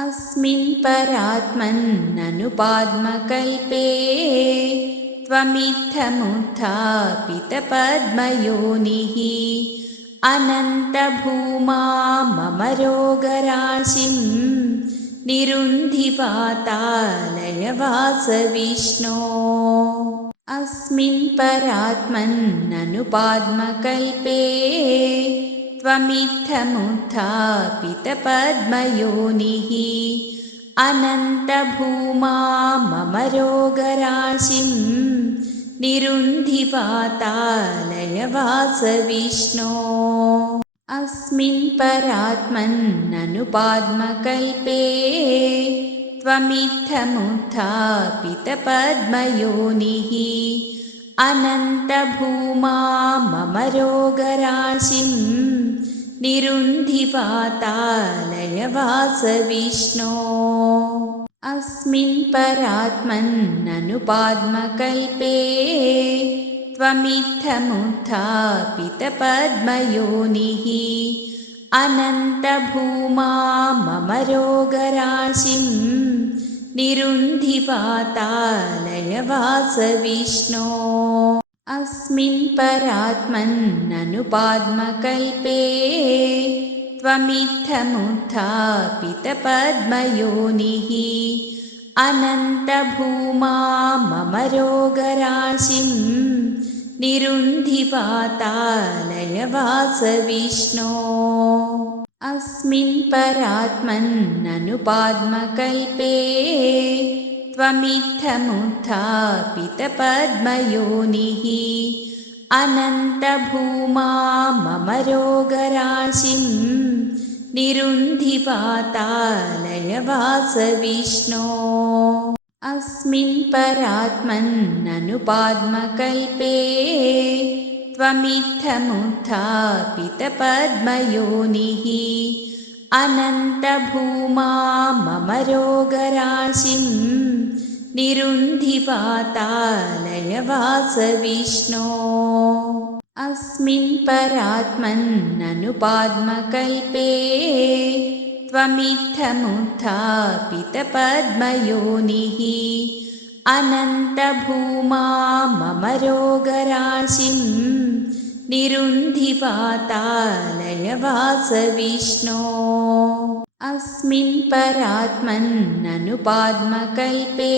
अस्मिन् परात्मन्ननुपाद्मकल्पे त्वमित्थमुत्थापितपद्मयोनिः अनन्तभूमा मम रोगराशिं निरुन्धिपातालयवासविष्णो। अस्मिन् परात्मन्ननुपाद्मकल्पे त्वमित्थमुत्थापितपद्मयोनिः अनन्तभूमा मम रोगराशिं निरुन्धिपातालयवासविष्णो। अस्मिन् परात्मन्ननुपाद्मकल्पे त्वमित्थमुत्थापितपद्मयोनिः अनन्तभूमा मम रोगराशिं निरुन्धिपातालयवासविष्णो अस्मिन् परात्मन्ननुपाद्मकल्पे त्वमित्थमुत्थापितपद्मयोनिः अनन्तभूमा मम रोगराशिं निरुन्धिपातालयवासविष्णो। अस्मिन् परात्मन्ननुपाद्मकल्पे त्वमित्थमुत्थापितपद्मयोनिः अनन्तभूमा मम रोगराशिं निरुन्धिपातालयवासविष्णो अस्मिन् परात्मन्ननुपाद्मकल्पे त्वमित्थमुत्थापितपद्मयोनिः अनन्तभूमा मम रोगराशिं निरुन्धिपातालयवासविष्णो अस्मिन् परात्मन्ननुपाद्मकल्पे त्वमित्थमुत्थापितपद्मयोनिः अनन्तभूमा मम रोगराशिं निरुन्धिपातालयवासविष्णो अस्मिन् परात्मन्ननुपाद्मकल्पे त्वमित्थमुत्थापितपद्मयोनिः अनन्तभूमा मम रोगराशिं निरुन्धिपातालयवासविष्णो अस्मिन् परात्मन्ननुपाद्मकल्पे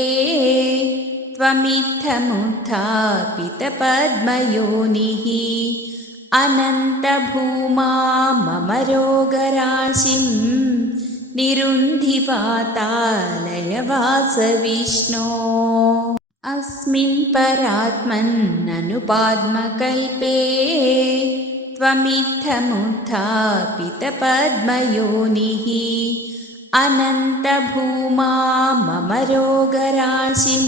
त्वमित्थमुत्थापितपद्मयोनिः अनन्तभूमा मम रोगराशिं निरुन्धिपातालयवासविष्णो। अस्मिन् परात्मन्ननुपाद्मकल्पे त्वमित्थमुत्थापितपद्मयोनिः अनन्तभूमा मम रोगराशिं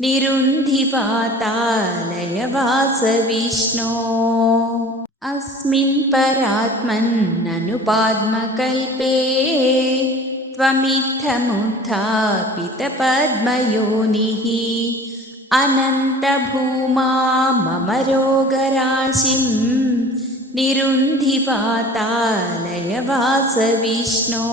निरुन्धिपातालयवासविष्णो अस्मिन् परात्मन्ननुपाद्मकल्पे त्वमित्थमुत्थापितपद्मयोनिः अनन्तभूमा मम रोगराशिं निरुन्धिपातालयवासविष्णो